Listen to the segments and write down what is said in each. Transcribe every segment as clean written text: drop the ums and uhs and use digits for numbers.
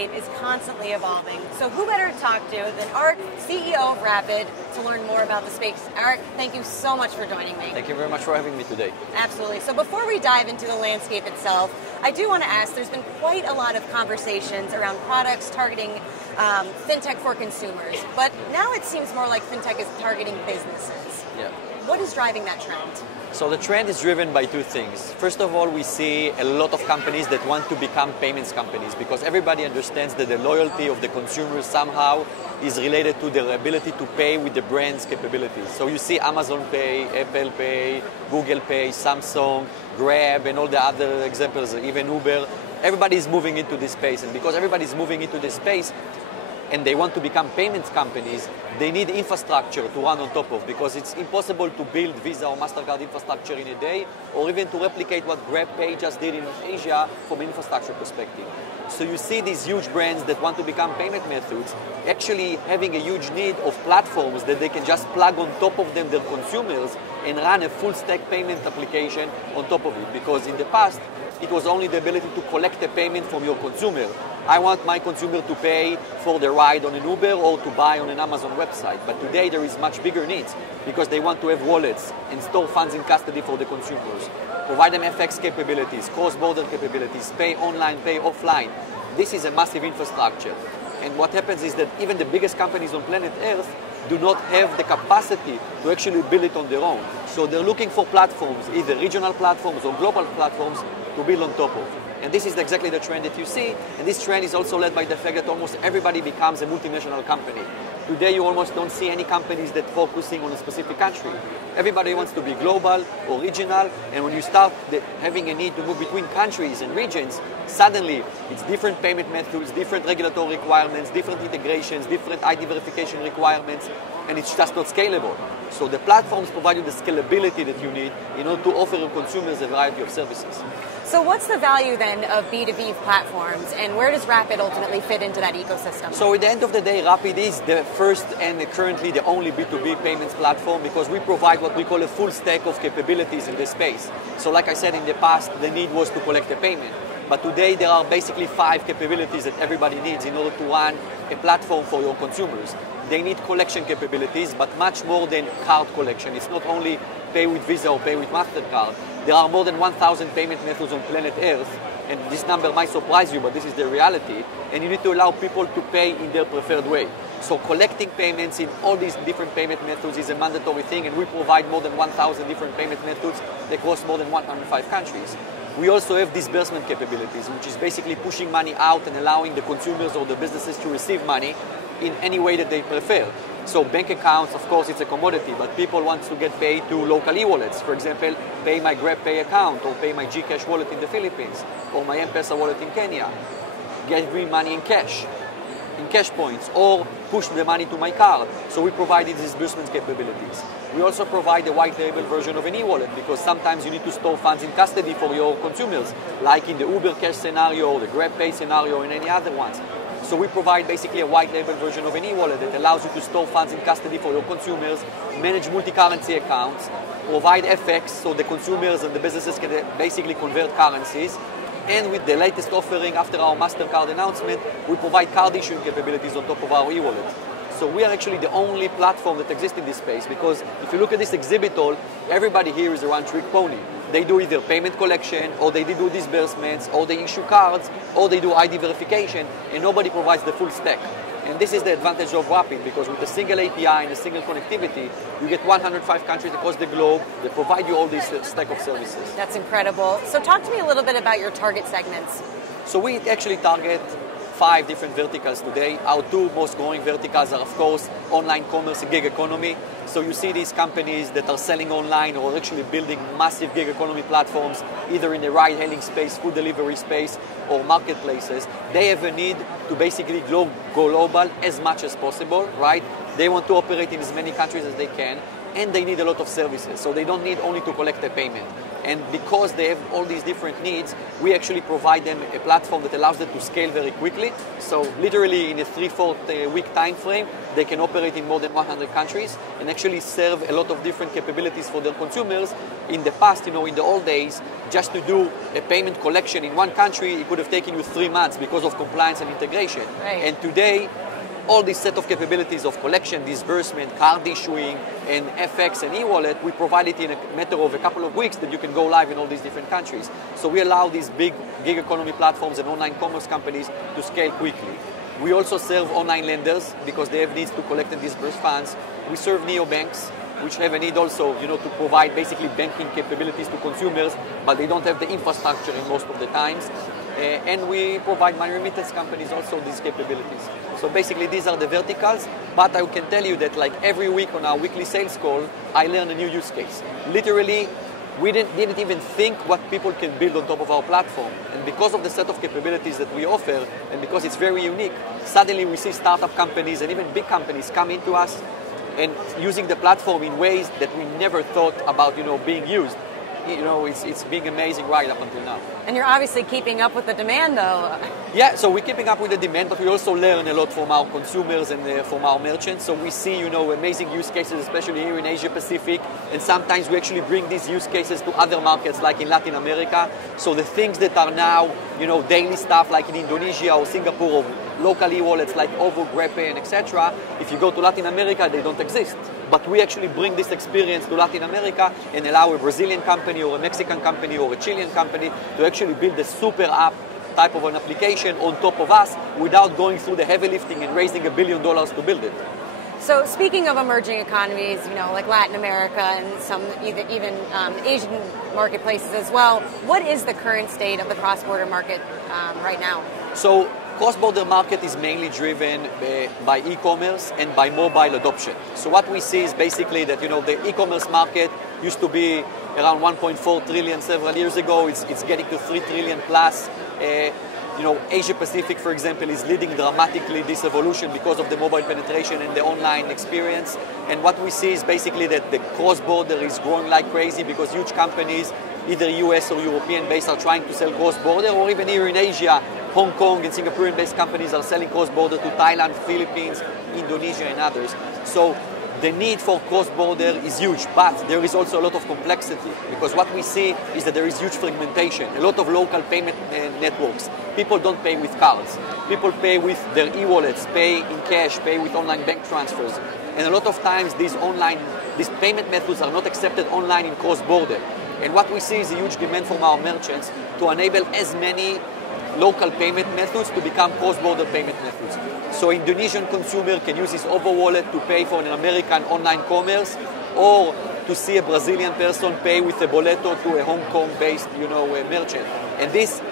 landscape is constantly evolving. So who better to talk to than Arik, CEO of Rapyd, to learn more about the space. Arik, thank you so much for joining me. Thank you very much for having me today. Absolutely. So before we dive into the landscape itself, I do want to ask, there's been quite a lot of conversations around products targeting Fintech for consumers, but now it seems more like Fintech is targeting businesses. Yeah. What is driving that trend? So the trend is driven by two things. First of all, we see a lot of companies that want to become payments companies because everybody understands that the loyalty of the consumers somehow is related to their ability to pay with the brand's capabilities. So you see Amazon Pay, Apple Pay, Google Pay, Samsung, Grab, and all the other examples, even Uber. Everybody is moving into this space, and because everybody is moving into this space, and they want to become payments companies, they need infrastructure to run on top of, because it's impossible to build Visa or MasterCard infrastructure in a day, or even to replicate what GrabPay just did in Asia from an infrastructure perspective. So you see these huge brands that want to become payment methods actually having a huge need of platforms that they can just plug on top of them their consumers and run a full stack payment application on top of it. Because in the past, it was only the ability to collect a payment from your consumer. I want my consumer to pay for the ride on an Uber or to buy on an Amazon website. But today there is much bigger needs because they want to have wallets and store funds in custody for the consumers. Provide them FX capabilities, cross-border capabilities, pay online, pay offline. This is a massive infrastructure. And what happens is that even the biggest companies on planet Earth do not have the capacity to actually build it on their own. So they're looking for platforms, either regional platforms or global platforms, to build on top of. And this is exactly the trend that you see, and this trend is also led by the fact that almost everybody becomes a multinational company. Today you almost don't see any companies that focusing on a specific country. Everybody wants to be global or regional, and when you start having a need to move between countries and regions, suddenly it's different payment methods, different regulatory requirements, different integrations, different ID verification requirements, and it's just not scalable. So the platforms provide you the scalability that you need in order to offer your consumers a variety of services. So what's the value then of B2B platforms, and where does Rapyd ultimately fit into that ecosystem? So at the end of the day, Rapyd is the first and currently the only B2B payments platform because we provide what we call a full stack of capabilities in this space. So like I said in the past, the need was to collect a payment. But today there are basically 5 capabilities that everybody needs in order to run a platform for your consumers. They need collection capabilities, but much more than card collection. It's not only pay with Visa or pay with MasterCard. There are more than 1,000 payment methods on planet Earth, and this number might surprise you, but this is the reality, and you need to allow people to pay in their preferred way. So collecting payments in all these different payment methods is a mandatory thing, and we provide more than 1,000 different payment methods across more than 105 countries. We also have disbursement capabilities, which is basically pushing money out and allowing the consumers or the businesses to receive money in any way that they prefer. So bank accounts, of course, it's a commodity, but people want to get paid to local e-wallets. For example, pay my GrabPay account, or pay my GCash wallet in the Philippines, or my M-Pesa wallet in Kenya. Get me money in cash points, or push the money to my card. So we provide these disbursement capabilities. We also provide a white label version of an e-wallet because sometimes you need to store funds in custody for your consumers, like in the Uber Cash scenario, or the GrabPay scenario, and any other ones. So we provide basically a white label version of an e-wallet that allows you to store funds in custody for your consumers, manage multi-currency accounts, provide FX so the consumers and the businesses can basically convert currencies. And with the latest offering after our MasterCard announcement, we provide card issuing capabilities on top of our e-wallet. So we are actually the only platform that exists in this space because if you look at this exhibit hall, everybody here is a one-trick pony. They do either payment collection, or they do disbursements, or they issue cards, or they do ID verification, and nobody provides the full stack. And this is the advantage of Rapyd, because with a single API and a single connectivity, you get 105 countries across the globe that provide you all this stack of services. That's incredible. So talk to me a little bit about your target segments. So we actually target 5 different verticals today. Our 2 most growing verticals are, of course, online commerce and gig economy. So you see these companies that are selling online or actually building massive gig economy platforms, either in the ride-hailing space, food delivery space, or marketplaces. They have a need to basically go global as much as possible, right? They want to operate in as many countries as they can, and they need a lot of services. So they don't need only to collect a payment. And because they have all these different needs, we actually provide them a platform that allows them to scale very quickly. So literally in a 3-4 week time frame, they can operate in more than 100 countries and actually serve a lot of different capabilities for their consumers. In the past, in the old days, just to do a payment collection in one country, it could have taken you 3 months because of compliance and integration. Right. And today, all this set of capabilities of collection, disbursement, card issuing, and FX and e-wallet, we provide it in a matter of a couple of weeks that you can go live in all these different countries. So we allow these big gig economy platforms and online commerce companies to scale quickly. We also serve online lenders because they have needs to collect and disburse funds. We serve neobanks, which have a need also, to provide basically banking capabilities to consumers, but they don't have the infrastructure in most of the times. And we provide money remittance companies also these capabilities. So basically these are the verticals, but I can tell you that like every week on our weekly sales call, I learn a new use case. Literally, we didn't even think what people can build on top of our platform. And because of the set of capabilities that we offer, and because it's very unique, suddenly we see startup companies and even big companies come into us and using the platform in ways that we never thought about, being used. It's being amazing right up until now. And you're obviously keeping up with the demand, though. Yeah, so we're keeping up with the demand, but we also learn a lot from our consumers and from our merchants. So we see, amazing use cases, especially here in Asia Pacific, and sometimes we actually bring these use cases to other markets, like in Latin America. So the things that are now, daily stuff, like in Indonesia or Singapore, or local e-wallets like Ovo, Grepe, and etc. If you go to Latin America, they don't exist. But we actually bring this experience to Latin America and allow a Brazilian company or a Mexican company or a Chilean company to actually build a super app type of an application on top of us without going through the heavy lifting and raising $1 billion to build it. So speaking of emerging economies, like Latin America and some even Asian marketplaces as well, what is the current state of the cross-border market right now? So cross-border market is mainly driven by e-commerce and by mobile adoption. So what we see is basically that the e-commerce market used to be around 1.4 trillion several years ago. It's getting to 3 trillion plus. Asia Pacific, for example, is leading dramatically this evolution because of the mobile penetration and the online experience. And what we see is basically that the cross-border is growing like crazy because huge companies, either US or European based, are trying to sell cross-border, or even here in Asia, Hong Kong and Singaporean-based companies are selling cross-border to Thailand, Philippines, Indonesia, and others. So the need for cross-border is huge, but there is also a lot of complexity because what we see is that there is huge fragmentation, a lot of local payment networks. People don't pay with cards. People pay with their e-wallets, pay in cash, pay with online bank transfers. And a lot of times these payment methods are not accepted online in cross-border. And what we see is a huge demand from our merchants to enable as many local payment methods to become cross-border payment methods. So Indonesian consumer can use his Ovo wallet to pay for an American online commerce, or to see a Brazilian person pay with a boleto to a Hong Kong-based, merchant. And this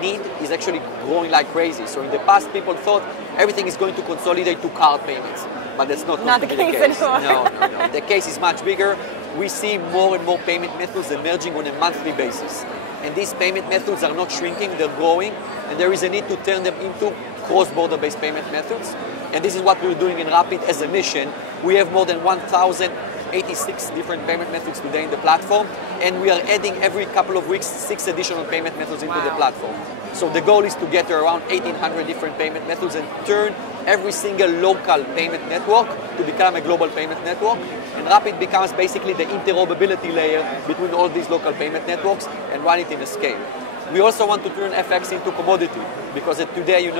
need is actually growing like crazy. So in the past, people thought everything is going to consolidate to card payments, but that's not the case anymore. No. The case is much bigger. We see more and more payment methods emerging on a monthly basis. And these payment methods are not shrinking, they're growing, and there is a need to turn them into cross-border based payment methods. And this is what we're doing in Rapyd as a mission. We have more than 1,086 different payment methods today in the platform, and we are adding every couple of weeks 6 additional payment methods into the platform. So the goal is to get to around 1,800 different payment methods and turn every single local payment network to become a global payment network. And Rapyd becomes basically the interoperability layer between all these local payment networks and run it in a scale. We also want to turn FX into commodity because today,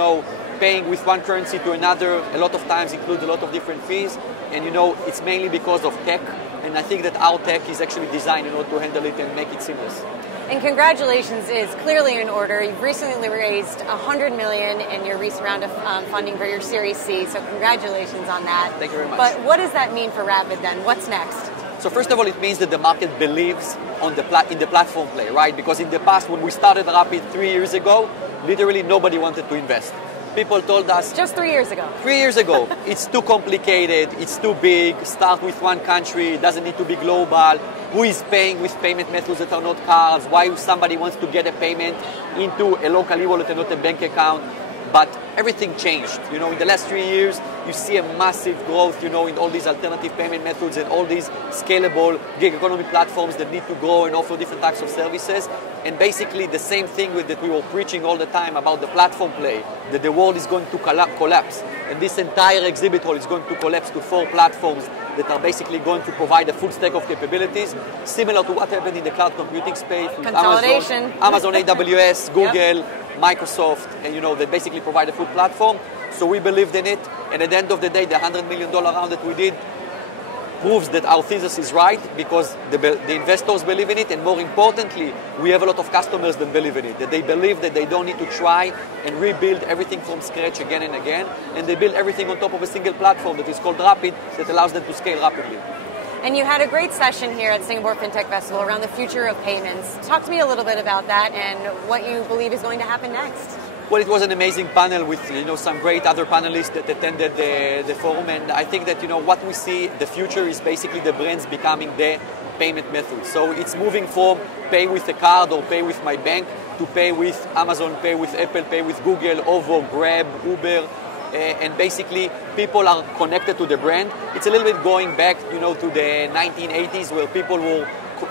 paying with one currency to another a lot of times includes a lot of different fees. And it's mainly because of tech. And I think that our tech is actually designed in order to handle it and make it seamless. And congratulations is clearly in order. You've recently raised $100 million in your recent round of funding for your Series C, so congratulations on that. Thank you very much. But what does that mean for Rapyd then? What's next? So first of all, it means that the market believes in the platform play, right? Because in the past, when we started Rapyd 3 years ago, literally nobody wanted to invest. People told us... Just 3 years ago. 3 years ago. It's too complicated, it's too big, start with one country, it doesn't need to be global. Who is paying with payment methods that are not cards? Why somebody wants to get a payment into a local e-wallet and not a bank account? but everything changed. In the last 3 years, you see a massive growth, in all these alternative payment methods and all these scalable gig economy platforms that need to grow and offer different types of services. And basically the same thing that we were preaching all the time about the platform play, that the world is going to collapse. And this entire exhibit hall is going to collapse to 4 platforms that are basically going to provide a full stack of capabilities, similar to what happened in the cloud computing space with Consolidation. Amazon AWS, Google, Microsoft, and they basically provide a full platform. So we believed in it, and at the end of the day, the $100 million round that we did proves that our thesis is right, because the investors believe in it, and more importantly, we have a lot of customers that believe in it, that they believe that they don't need to try and rebuild everything from scratch again and again, and they build everything on top of a single platform that is called Rapyd, that allows them to scale rapidly. And you had a great session here at Singapore Fintech Festival around the future of payments. Talk to me a little bit about that and what you believe is going to happen next. Well, it was an amazing panel with some great other panelists that attended the forum, and I think that what we see, the future is basically the brands becoming the payment method. So it's moving from pay with a card or pay with my bank to pay with Amazon, pay with Apple, pay with Google, Ovo, Grab, Uber. And basically people are connected to the brand. It's a little bit going back to the 1980s, where people were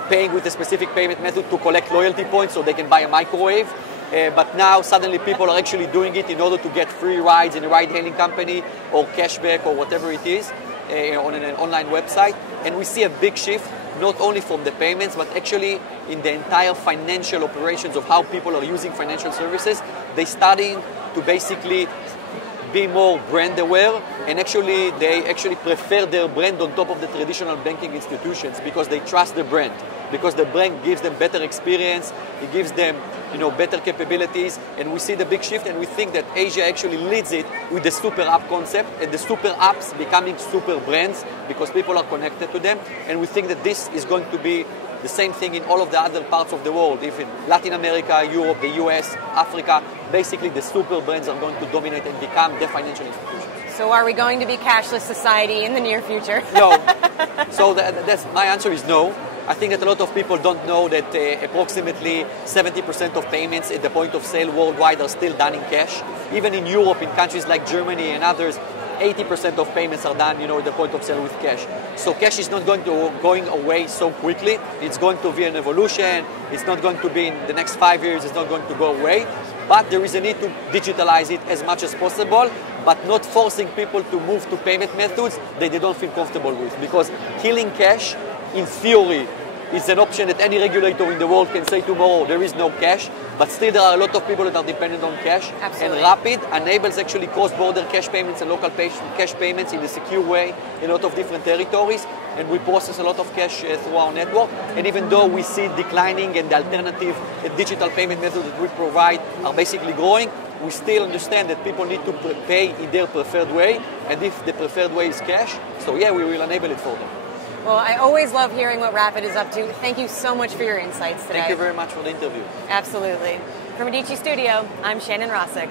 paying with a specific payment method to collect loyalty points so they can buy a microwave. But now suddenly people are actually doing it in order to get free rides in a ride-hailing company or cashback or whatever it is on an online website. And we see a big shift, not only from the payments, but actually in the entire financial operations of how people are using financial services. They're starting to basically be more brand aware, and they actually prefer their brand on top of the traditional banking institutions, because they trust the brand, because the brand gives them better experience, it gives them better capabilities. And we see the big shift, and we think that Asia actually leads it with the super app concept, and the super apps becoming super brands because people are connected to them. And we think that this is going to be the same thing in all of the other parts of the world, even Latin America, Europe, the US, Africa. Basically, the super brands are going to dominate and become the financial institutions. So are we going to be Cashless Society in the near future? No. So my answer is no. I think that a lot of people don't know that approximately 70% of payments at the point of sale worldwide are still done in cash. Even in Europe, in countries like Germany and others, 80% of payments are done, at the point of sale with cash. So cash is not going away so quickly. It's going to be an evolution. It's not going to be in the next 5 years. It's not going to go away. But there is a need to digitalize it as much as possible, but not forcing people to move to payment methods that they don't feel comfortable with. Because killing cash, in theory, is an option that any regulator in the world can say tomorrow there is no cash, but still there are a lot of people that are dependent on cash. Absolutely. And Rapyd enables actually cross-border cash payments and local cash payments in a secure way in a lot of different territories, and we process a lot of cash through our network. And even though we see declining and the alternative digital payment methods that we provide are basically growing, we still understand that people need to pay in their preferred way, and if the preferred way is cash, so yeah, we will enable it for them. Well, I always love hearing what Rapyd is up to. Thank you so much for your insights today. Thank you very much for the interview. Absolutely. From Medici Studio, I'm Shannon Rossick.